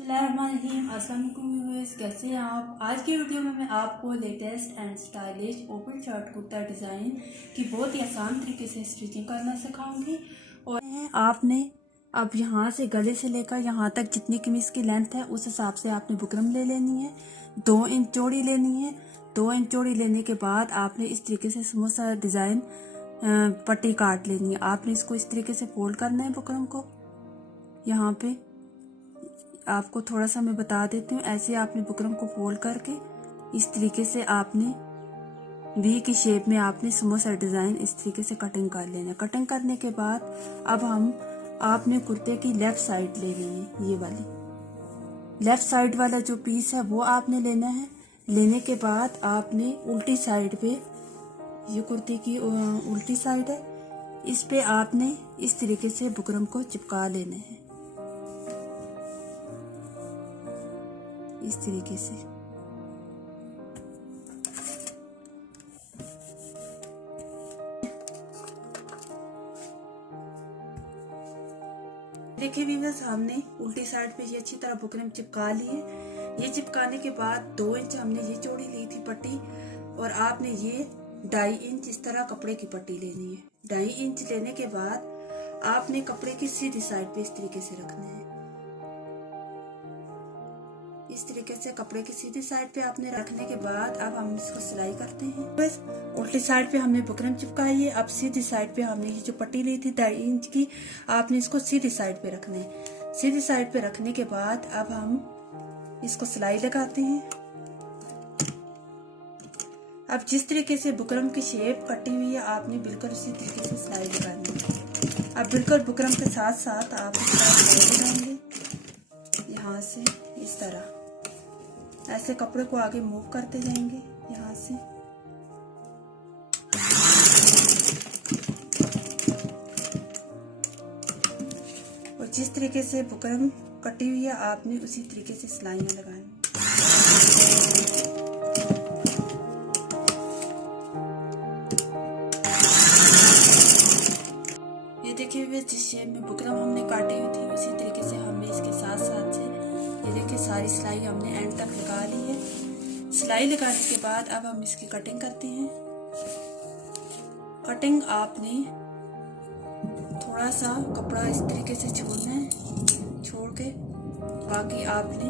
अस्सलाम वालेकुम व्यूअर्स, कैसे हैं आप। आज की वीडियो में मैं आपको latest and stylish open shirt kurta design की बहुत ही आसान तरीके से स्टिचिंग करना सिखाऊंगी। और आपने अब यहाँ से गले से लेकर यहाँ तक जितनी कमीज़ की लेंथ है उस हिसाब से आपने बुकरम ले लेनी है। 2 इंच चौड़ी लेनी है। 2 इंच चौड़ी लेने के बाद आपने इस तरीके से स्मूथ सा डिज़ाइन पट्टी काट लेनी है। आपने इसको इस तरीके से फोल्ड करना है बुकरम को। यहाँ पे आपको थोड़ा सा मैं बता देती हूँ, ऐसे आपने बुकरम को फोल्ड करके इस तरीके से आपने वी की शेप में आपने स्मूथ सा डिज़ाइन इस तरीके से कटिंग कर लेना। कटिंग करने के बाद अब आपने कुर्ते की लेफ्ट साइड ले लेनी है। ये वाली लेफ्ट साइड वाला जो पीस है वो आपने लेना है। लेने के बाद आपने उल्टी साइड पे, ये कुर्ते की उल्टी साइड है, इस पे आपने इस तरीके से बुकरम को चिपका लेना है, इस तरीके से। देखिए व्यूअर्स, हमने उल्टी साइड पे ये अच्छी तरह बुकरम चिपका ली है। ये चिपकाने के बाद 2 इंच हमने ये चौड़ी ली थी पट्टी, और आपने ये 2.5 इंच इस तरह कपड़े की पट्टी लेनी है। 2.5 इंच लेने के बाद आपने कपड़े की सीधी साइड पे इस तरीके से रखना है। इस तरीके से कपड़े की सीधी साइड पे आपने रखने के बाद अब हम इसको सिलाई करते हैं। बस उल्टी साइड पे हमने बुकरम चिपकाई है। अब सीधी साइड पे हमने ये जो पट्टी ली थी 2.5 इंच की, आपने इसको सीधी साइड पे रखना है। सीधी साइड पे रखने के बाद अब हम इसको सिलाई लगाते हैं। अब जिस तरीके से बुकरम की शेप कटी हुई है आपने बिल्कुल उसी तरीके से सिलाई लगानी है। अब बिल्कुल बुकरम के साथ साथ आप सिलाई लगाएंगे यहाँ से, इस तरह ऐसे कपड़े को आगे मूव करते जाएंगे यहाँ से। और जिस तरीके से बुकरम कटी हुई है आपने उसी तरीके से सिलाइयाँ लगानी। ये देखिए जिस शेप में बुकरम हमने काटी हुई थी उसी तरीके से हमने इसके साथ साथ से ये देखिए सारी सिलाई हमने एंड तक लगा ली है। सिलाई लगाने के बाद अब हम इसकी कटिंग करते हैं। कटिंग आपने थोड़ा सा कपड़ा इस तरीके से छोड़ना है, छोड़ के बाकी आपने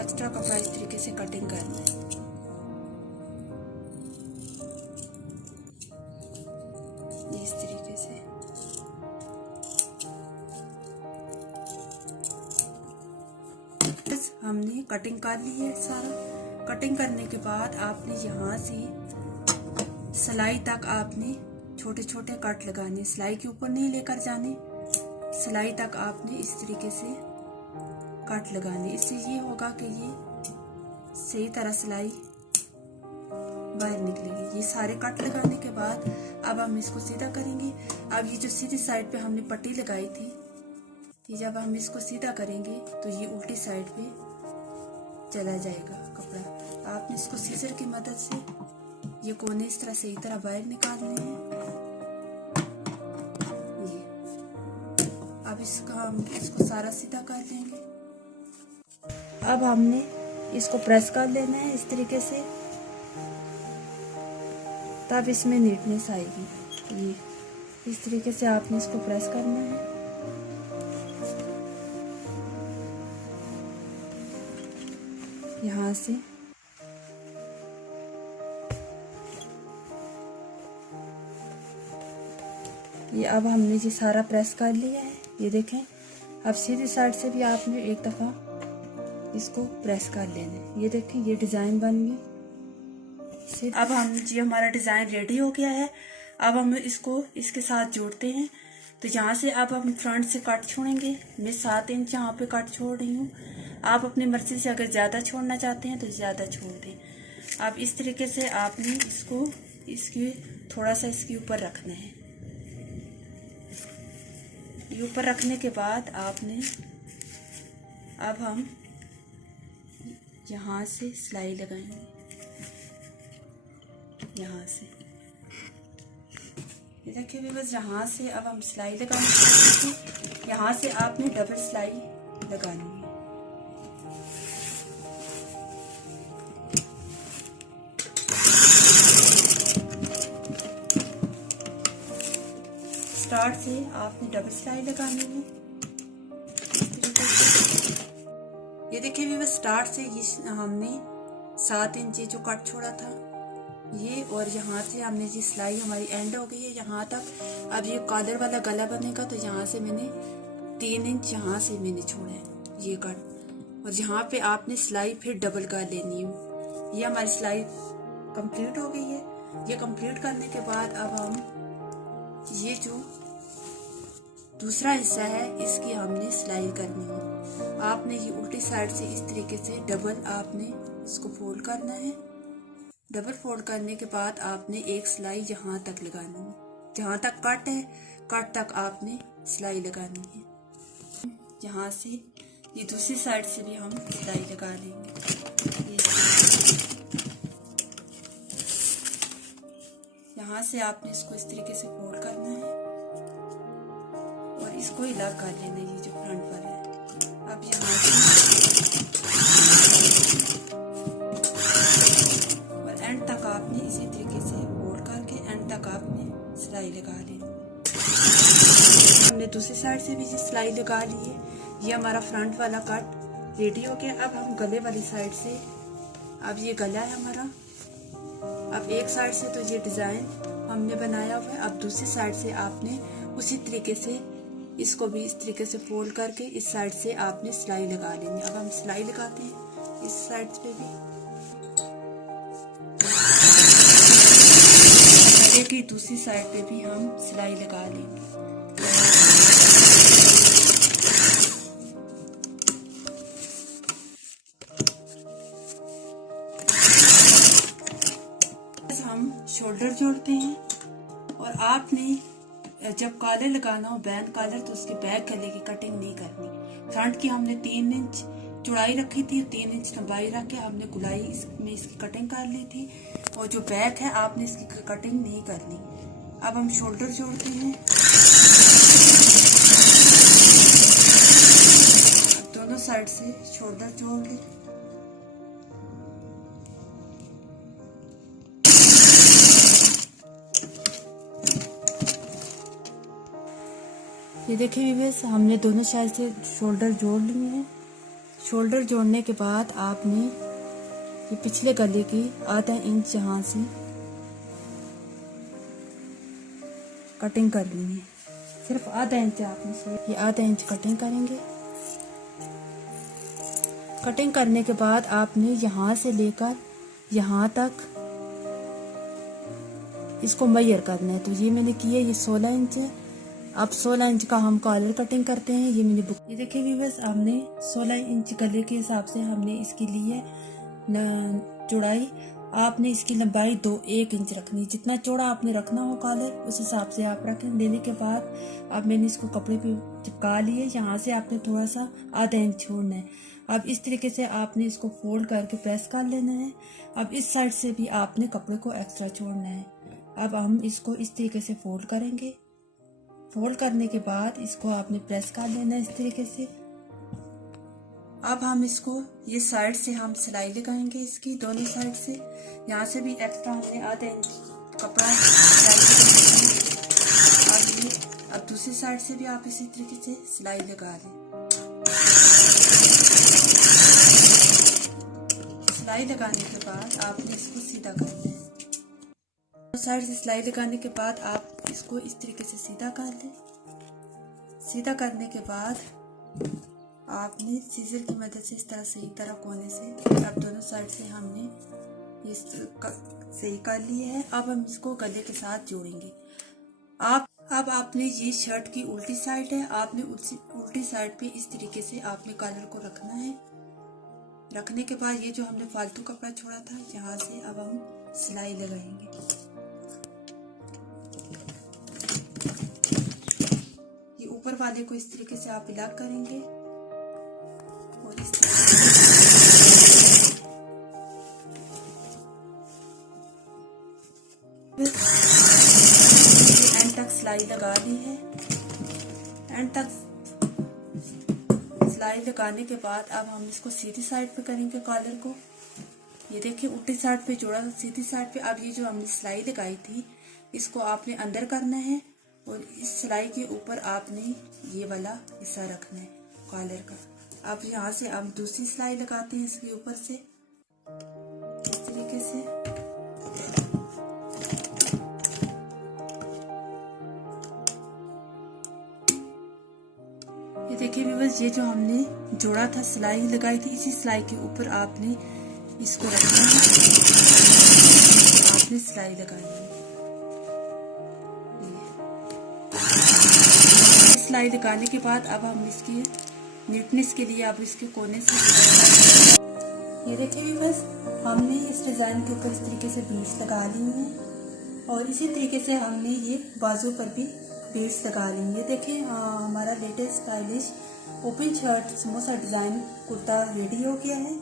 एक्स्ट्रा कपड़ा इस तरीके से कटिंग करना है। इस तरीके से हमने कटिंग कर ली है सारा। कटिंग करने के बाद आपने यहाँ से सिलाई तक आपने छोटे छोटे कट लगाने। सिलाई के ऊपर नहीं लेकर जाने, सिलाई तक आपने इस तरीके से कट लगाने। इससे ये होगा कि ये सही तरह सिलाई बाहर निकलेगी। ये सारे कट लगाने के बाद अब हम इसको सीधा करेंगे। अब ये जो सीधी साइड पे हमने पट्टी लगाई थी, जब हम इसको सीधा करेंगे तो ये उल्टी साइड पे चला जाएगा कपड़ा। आपने इसको सीजर की मदद से ये कोने इस तरह सही तरह बाहर निकालने हैं। ये अब हम इसको सारा सीधा कर देंगे। अब हमने इसको प्रेस कर लेना है इस तरीके से, तब इसमें नीटनेस आएगी। ये इस तरीके से आपने इसको प्रेस करना है। यहाँ से ये अब हमने ये सारा प्रेस कर लिया है। ये देखें, अब सीधी साइड से भी आपने एक दफा इसको प्रेस कर लेना है। ये देखें, ये डिजाइन बन गई। अब हम जी हमारा डिजाइन रेडी हो गया है। अब हम इसको इसके साथ जोड़ते हैं। तो यहाँ से अब हम फ्रंट से कट छोड़ेंगे। मैं 7 इंच यहाँ पे कट छोड़ रही हूँ। आप अपनी मर्जी से अगर ज़्यादा छोड़ना चाहते हैं तो ज़्यादा छोड़ दें। अब इस तरीके से आपने इसको इसके थोड़ा सा इसके ऊपर रखना है। ये ऊपर रखने के बाद आपने अब हम यहाँ से सिलाई लगाएंगे, यहाँ से। ये देखिए व्यूअर्स, यहाँ से अब हम सिलाई लगाएंगे। यहाँ से आपने डबल सिलाई लगानी है। स्टार्ट से आपने डबल सिलाई लगानी है इस तरीके से। ये देखिए भी बस स्टार्ट से ये हमने 7 इंच जो कट छोड़ा था ये, और यहाँ से हमने जी सिलाई हमारी एंड हो गई है यहाँ तक। अब ये कॉलर वाला गला बनेगा तो यहाँ से मैंने 3 इंच यहाँ से मैंने छोड़ा है ये कट, और यहाँ पे आपने सिलाई फिर डबल कर लेनी है। ये हमारी सिलाई कंप्लीट हो गई है। ये कंप्लीट करने के बाद अब हम ये जो दूसरा हिस्सा है इसकी हमने सिलाई करनी है। आपने ये उल्टी साइड से इस तरीके से डबल आपने इसको फोल्ड करना है। डबल फोल्ड करने के बाद आपने एक सिलाई यहाँ तक लगानी है, जहाँ तक कट है कट तक आपने सिलाई लगानी है। यहाँ से ये दूसरी साइड से भी हम सिलाई लगा लेंगे। यहाँ से आपने इसको इस तरीके से फोल्ड करना है और इसको ही अलग कर लेना है, ये जो फ्रंट वाला है। अब यहाँ से और एंड तक आपने इसी तरीके से फोल्ड करके एंड तक आपने सिलाई लगा लेनी। हमने दूसरी साइड से भी सिलाई लगा ली है। ये हमारा फ्रंट वाला कट रेडी हो गया। अब हम गले वाली साइड से, अब ये गला है हमारा, अब एक साइड से तो ये डिजाइन हमने बनाया हुआ है। अब दूसरी साइड से आपने उसी तरीके से इसको भी इस तरीके से फोल्ड करके इस साइड से आपने सिलाई लगा लेनी। अब हम सिलाई लगाते हैं इस साइड पे भी, गले की दूसरी साइड पे भी हम सिलाई लगा लेंगे। हम शोल्डर जोड़ते हैं और आपने जब कॉलर लगाना हो बैन कॉलर तो उसके बैक गले की कटिंग नहीं करनी। फ्रंट की हमने 3 इंच चौड़ाई रखी थी, 3 इंच लंबाई रख के हमने गुलाई में इसकी कटिंग कर ली थी, और जो बैक है आपने इसकी कटिंग नहीं करनी। अब हम शोल्डर जोड़ते हैं। दोनों साइड से शोल्डर जोड़ लें। ये देखिए व्यूअर्स, हमने दोनों साइड से शोल्डर जोड़ लिए हैं। शोल्डर जोड़ने के बाद आपने ये पिछले गले की आधा इंच यहाँ से कटिंग कर ली है, सिर्फ आधा इंच आपने ये आधा इंच कटिंग करेंगे। कटिंग करने के बाद आपने यहाँ से लेकर यहाँ तक इसको मेजर करना है। तो ये मैंने किया, ये 16 इंच है। अब 16 इंच का हम कॉलर कटिंग करते हैं। ये मैंने बुक, ये देखिए व्यूअर्स, हमने 16 इंच गले के हिसाब से हमने इसकी ली है चौड़ाई। आपने इसकी लंबाई 1 इंच रखनी है। जितना चौड़ा आपने रखना हो कॉलर उस हिसाब से आप रखें। लेने के बाद अब मैंने इसको कपड़े पे चिपका लिए। यहाँ से आपने थोड़ा सा आधा इंच छोड़ना है। अब इस तरीके से आपने इसको फोल्ड करके प्रेस कर लेना है। अब इस साइड से भी आपने कपड़े को एक्स्ट्रा छोड़ना है। अब हम इसको इस तरीके से फोल्ड करेंगे। फोल्ड करने के बाद इसको आपने प्रेस कर लेना है इस तरीके से। अब हम इसको ये साइड से हम सिलाई लगाएंगे इसकी दोनों साइड से। यहाँ से भी एक्स्ट्रा हमने आधा इंच कपड़ा अब दूसरी साइड से भी आप इसी तरीके से सिलाई लगा लें। सिलाई लगाने के बाद आपने इसको सीधा करना है। साइड से सिलाई लगाने के बाद आप इसको इस तरीके से सीधा कर लें। सीधा करने के बाद आपने सीजर की मदद से इस तरह से एक तरह कोने से अब दोनों साइड से हमने इस सही कर लिए है। अब हम इसको गले के साथ जोड़ेंगे। अब आपने ये शर्ट की उल्टी साइड है, आपने उल्टी साइड पे इस तरीके से आपने कॉलर को रखना है। रखने के बाद ये जो हमने फालतू कपड़ा छोड़ा था यहाँ से अब हम सिलाई लगाएंगे। ये ऊपर वाले को इस तरीके से आप अलग करेंगे और इस तरीके एंड तक सिलाई लगा ली है। एंड तक सिलाई लगाने के बाद अब हम इसको सीधी साइड पे करेंगे कॉलर को। ये देखिए उल्टी साइड पे जोड़ा था, सीधी साइड पे। अब ये जो हमने सिलाई लगाई थी इसको आपने अंदर करना है और इस सिलाई के ऊपर आपने ये वाला हिस्सा रखना है कॉलर का। अब यहाँ से आप दूसरी सिलाई लगाते हैं इसके ऊपर से इस तरीके से। ये देखिए व्यूअर्स, ये जो हमने जोड़ा था, सिलाई लगाई थी, इसी सिलाई के ऊपर आपने इसको रखना है, आपने सिलाई लगानी है। सिलाई लगाने के बाद अब हम इसकी नीटनेस के लिए अब इसके कोने से, ये देखिए व्यूअर्स, हमने इस डिज़ाइन के ऊपर इस तरीके से बीड्स लगा ली हैं और इसी तरीके से हमने ये बाजू पर भी बीड्स लगा ली हैं। देखिए हमारा latest stylish open shirt samosa design kurta ready हो गया है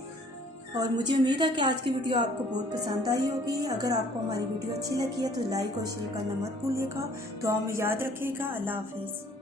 और मुझे उम्मीद है कि आज की वीडियो आपको बहुत पसंद आई होगी। अगर आपको हमारी वीडियो अच्छी लगी है तो लाइक और शेयर करना मत भूलिएगा। दुआ में याद रखिएगा। अल्लाह हाफिज़।